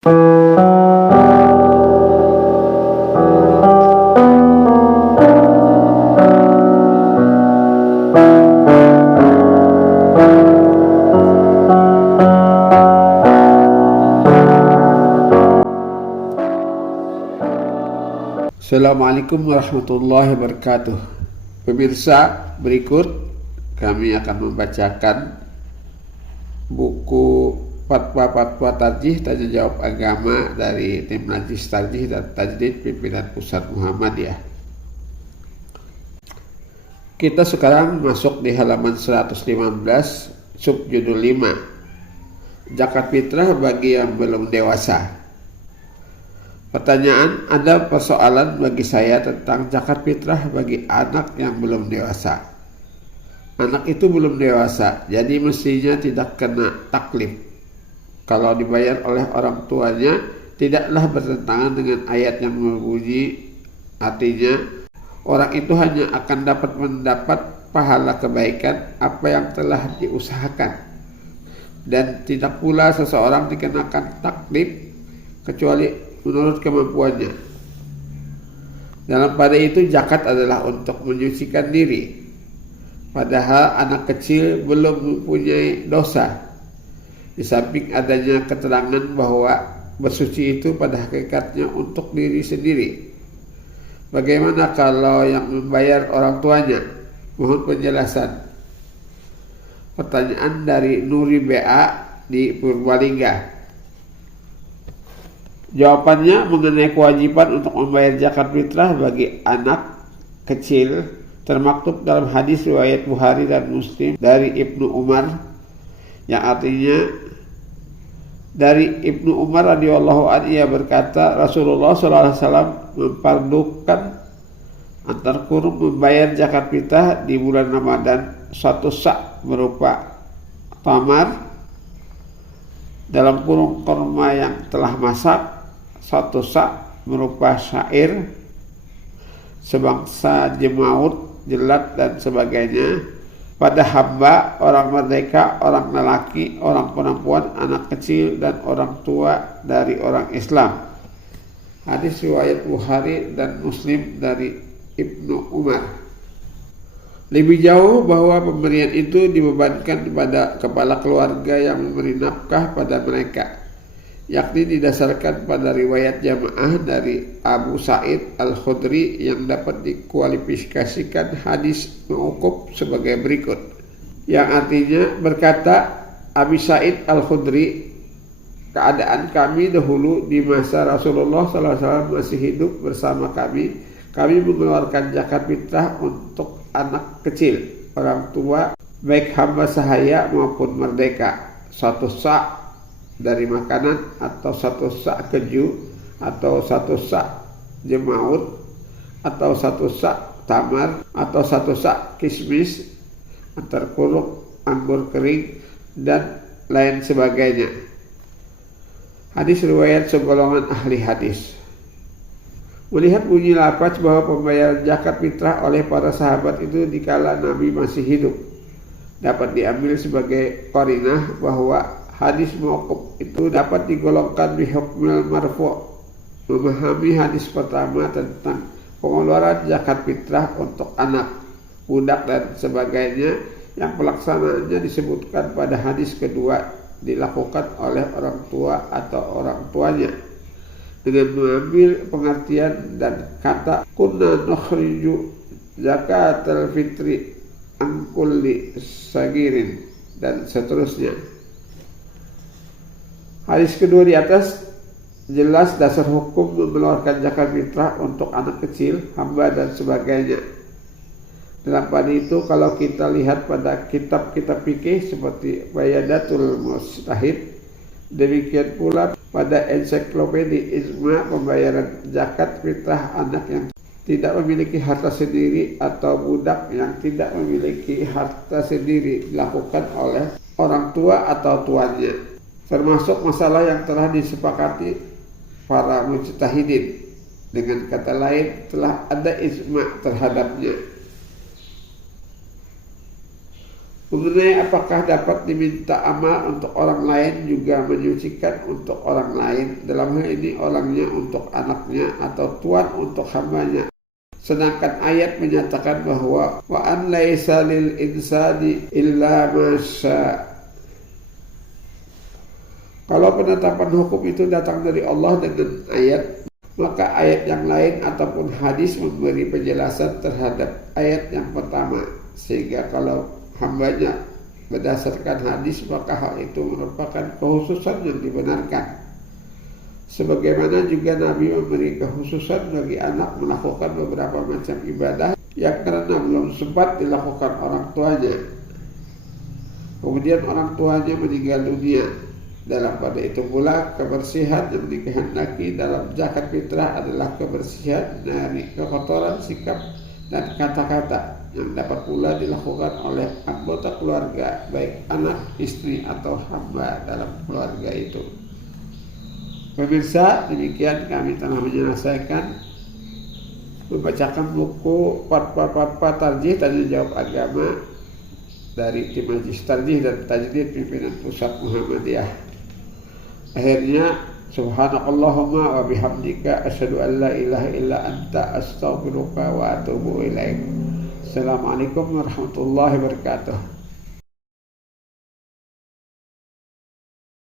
Assalamualaikum warahmatullahi wabarakatuh. Pemirsa, berikut kami akan membacakan buku Fatwa Tarjih Tanya Jawab Agama dari Tim Najis Tarjih dan Tajdid Pimpinan Pusat Muhammadiyah. Kita sekarang masuk di halaman 115, subjudul 5, Zakat fitrah bagi yang belum dewasa. Pertanyaan, ada persoalan bagi saya tentang zakat fitrah bagi anak yang belum dewasa. Anak itu belum dewasa, jadi mestinya tidak kena taklif. Kalau dibayar oleh orang tuanya, tidaklah bertentangan dengan ayat yang berbunyi, artinya orang itu hanya akan mendapat pahala kebaikan apa yang telah diusahakan. Dan tidak pula seseorang dikenakan taklif kecuali menurut kemampuannya. Dalam pada itu zakat adalah untuk menyucikan diri, padahal anak kecil belum mempunyai dosa. Di samping adanya keterangan bahwa bersuci itu pada hakikatnya untuk diri sendiri. Bagaimana kalau yang membayar orang tuanya? Mohon penjelasan. Pertanyaan dari Nuri BA di Purbalingga. Jawabannya mengenai kewajiban untuk membayar zakat fitrah bagi anak kecil termaktub dalam hadis riwayat Bukhari dan Muslim dari Ibnu Umar, yang artinya dari Ibnu Umar radhiyallahu anhu, ia berkata Rasulullah SAW memfardukan antar kurung membayar zakat fitrah di bulan Ramadan 1 sa' berupa tamar dalam kurung kurma yang telah masak, 1 sa' berupa syair sebangsa jemaut, jelat dan sebagainya pada hamba, orang merdeka, orang lelaki, orang perempuan, anak kecil dan orang tua dari orang Islam. Hadis riwayat Bukhari dan Muslim dari Ibnu Umar. Lebih jauh bahwa pemberian itu dibebankan kepada kepala keluarga yang memberi nafkah pada mereka, yakni didasarkan pada riwayat jamaah dari Abu Sa'id Al-Khudri yang dapat dikualifikasikan hadis mauquf sebagai berikut, yang artinya berkata Abu Sa'id Al-Khudri, keadaan kami dahulu di masa Rasulullah SAW masih hidup bersama kami mengeluarkan zakat fitrah untuk anak kecil, orang tua, baik hamba sahaya maupun merdeka, 1 sa' dari makanan atau 1 sa' keju atau 1 sa' jemaut atau 1 sa' tamar atau 1 sa' kismis, antar kurung anggur kering dan lain sebagainya. Hadis riwayat segolongan ahli hadis. Melihat bunyi lafaz bahwa pembayaran zakat fitrah oleh para sahabat itu dikala Nabi masih hidup, dapat diambil sebagai qarinah bahwa hadis mauquf itu dapat digolongkan bi hukmil marfu', memahami hadis pertama tentang pengeluaran zakat fitrah untuk anak, budak dan sebagainya yang pelaksanaannya disebutkan pada hadis kedua dilakukan oleh orang tua atau orang tuanya, dengan mengambil pengertian dan kata kunna nukhriju zakatal fitri an kulli sagirin dan seterusnya. Hadis kedua di atas jelas dasar hukum mengeluarkan zakat fitrah untuk anak kecil, hamba dan sebagainya. Dalam pada itu kalau kita lihat pada kitab-kitab fikih seperti Bayadatul Mustahid, demikian pula pada ensiklopedi Ijma, pembayaran zakat fitrah anak yang tidak memiliki harta sendiri atau budak yang tidak memiliki harta sendiri dilakukan oleh orang tua atau tuannya, termasuk masalah yang telah disepakati para mujtahidin. Dengan kata lain, telah ada ijma terhadapnya. Mengenai apakah dapat diminta amal untuk orang lain juga menyucikan untuk orang lain, dalam hal ini orangnya untuk anaknya atau tuan untuk hambanya. Sedangkan ayat menyatakan bahwa wa an laisa lil insani illa ma syaa. Kalau penetapan hukum itu datang dari Allah dengan ayat, maka ayat yang lain ataupun hadis memberi penjelasan terhadap ayat yang pertama. Sehingga kalau hambanya berdasarkan hadis, maka hal itu merupakan kekhususan yang dibenarkan. Sebagaimana juga Nabi memberi kekhususan bagi anak melakukan beberapa macam ibadah yang karena belum sempat dilakukan orang tuanya. Kemudian orang tuanya meninggal dunia. Dalam pada itu pula kebersihan yang dikehendaki dalam zakat fitrah adalah kebersihan dari kekotoran sikap dan kata-kata yang dapat pula dilakukan oleh anggota keluarga, baik anak, istri atau hamba dalam keluarga itu. Pemirsa, demikian kami telah menyelesaikan membacakan buku Fatwa Tarjih Tanya Jawab Agama dari Tim Majlis Tarjih dan Tajdid Pimpinan Pusat Muhammadiyah. Akhirnya, subhanakallahumma wa bihamdika asyhadu an la ilaha illa anta astaghfiruka wa atubu ilaik. Assalamualaikum warahmatullahi wabarakatuh.